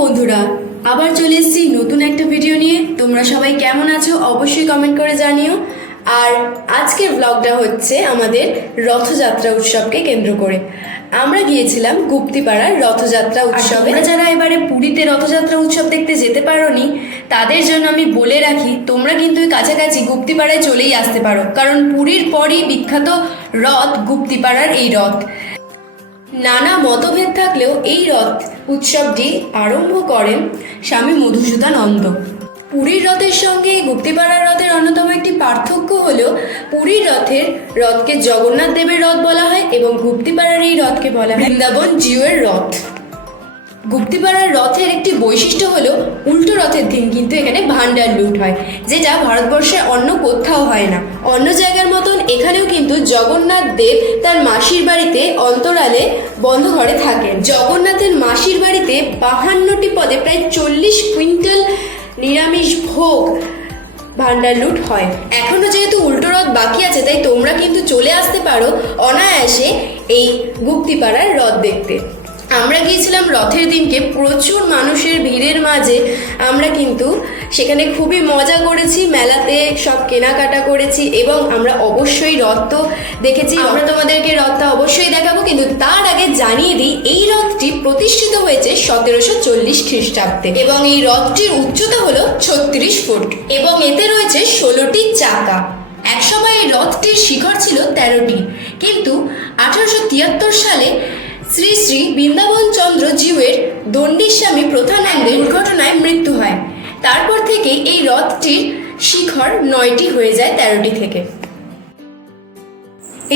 বন্ধুরা, আবার চলে এসেছি নতুন একটা ভিডিও নিয়ে। তোমরা সবাই কেমন আছো অবশ্যই কমেন্ট করে জানিও। আর আজকের ব্লগটা হচ্ছে আমাদের রথযাত্রা উৎসবকে কেন্দ্র করে। আমরা গিয়েছিলাম গুপ্তিপাড়ার রথযাত্রা উৎসবে। তোমরা যারা এবারে পুরীতে রথযাত্রা উৎসব দেখতে যেতে পারোনি, তাদের জন্য আমি বলে রাখি, তোমরা কিন্তু ওই কাছাকাছি গুপ্তিপাড়ায় চলেই আসতে পারো, কারণ পুরীর পরই বিখ্যাত রথ গুপ্তিপাড়ার এই রথ। নানা মতভেদ থাকলেও এই রথ উৎসবটি আরম্ভ করেন স্বামী মধুসূদনানন্দ। পুরীর রথের সঙ্গে গুপ্তিপাড়ার রথের অন্যতম একটি পার্থক্য হলো, পুরীর রথকে জগন্নাথ দেবের রথ বলা হয় এবং গুপ্তিপাড়ার এই রথকে বলা হয় বৃন্দাবন জিউয়ের রথ। গুপ্তিপাড়ার রথের একটি বৈশিষ্ট্য হলো, উল্টো রথের দিন কিন্তু এখানে ভান্ডার লুট হয়, যেটা ভারতবর্ষে অন্য কোথাও হয় না। অন্য জায়গার মতন এখানেও কিন্তু জগন্নাথ দেব তার মাসির বাড়িতে অন্তরালে বন্ধ ঘরে থাকেন। জগন্নাথের মাসির বাড়িতে 52টি পদে প্রায় 40 কুইন্টাল নিরামিষ ভোগ ভান্ডার লুট হয়। এখনো যেহেতু উল্টো রথ বাকি আছে, তাই তোমরা কিন্তু চলে আসতে পারো অনায়াসে এই গুপ্তিপাড়ার রথ দেখতে। আমরা গিয়েছিলাম রথের দিনকে, প্রচুর মানুষের ভিড়ের মাঝে আমরা কিন্তু সেখানে খুবই মজা করেছি, মেলাতে সব কেনাকাটা করেছি এবং আমরা অবশ্যই রথ তো দেখেছি। আমরা তোমাদেরকে রথটা অবশ্যই দেখাবো, কিন্তু তার আগে জানিয়ে দিই, এই রথটি প্রতিষ্ঠিত হয়েছে 1740 খ্রিস্টাব্দে এবং এই রথটির উচ্চতা হলো 36 ফুট এবং এতে রয়েছে 16টি চাকা। একসময় এই রথটির শিখর ছিল 13টি, কিন্তু 1873 সালে শ্রী শ্রী বৃন্দাবন চন্দ্র জিউয়ের দণ্ডির স্বামী প্রথানন্দের দুর্ঘটনায় মৃত্যু হয়। তারপর থেকে এই রথটির শিখর 9টি হয়ে যায় 13টি থেকে।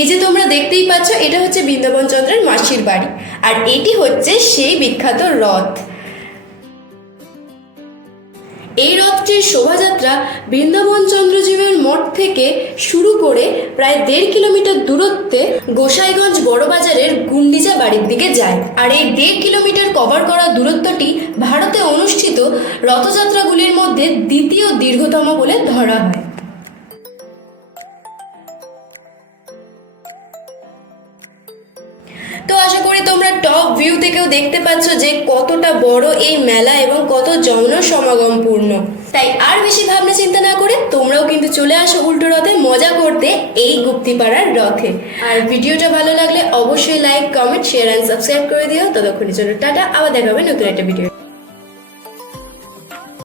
এই যে তোমরা দেখতেই পাচ্ছ, এটা হচ্ছে বৃন্দাবন চন্দ্রের মাসির বাড়ি, আর এটি হচ্ছে সেই বিখ্যাত রথ। এই রথটির শোভাযাত্রা বৃন্দাবন চন্দ্রজীবের মঠ থেকে শুরু করে প্রায় 1.5 কিলোমিটার দূরত্বে গোসাইগঞ্জ বড়বাজারের গুন্ডিচা বাড়ির দিকে যায়। আর এই 1.5 কিলোমিটার কভার করা দূরত্বটি ভারতে অনুষ্ঠিত রথযাত্রাগুলির মধ্যে দ্বিতীয় দীর্ঘতম বলে ধরা হয়। তো আশা করি তোমরা টপ ভিউ থেকেও দেখতে পাচ্ছ যে কতটা বড় এই মেলা এবং কত জনসমাগমপূর্ণ। তাই আর বেশি ভাবনা চিন্তা না করে তোমরাও কিন্তু চলে আসো উল্টো রথে মজা করতে এই গুপ্তিপাড়ার রথে। আর ভিডিওটা ভালো লাগলে অবশ্যই like, comment, share and subscribe করে দিও। ততক্ষণের জন্য টাটা, আবার দেখা হবে নতুন একটা ভিডিও।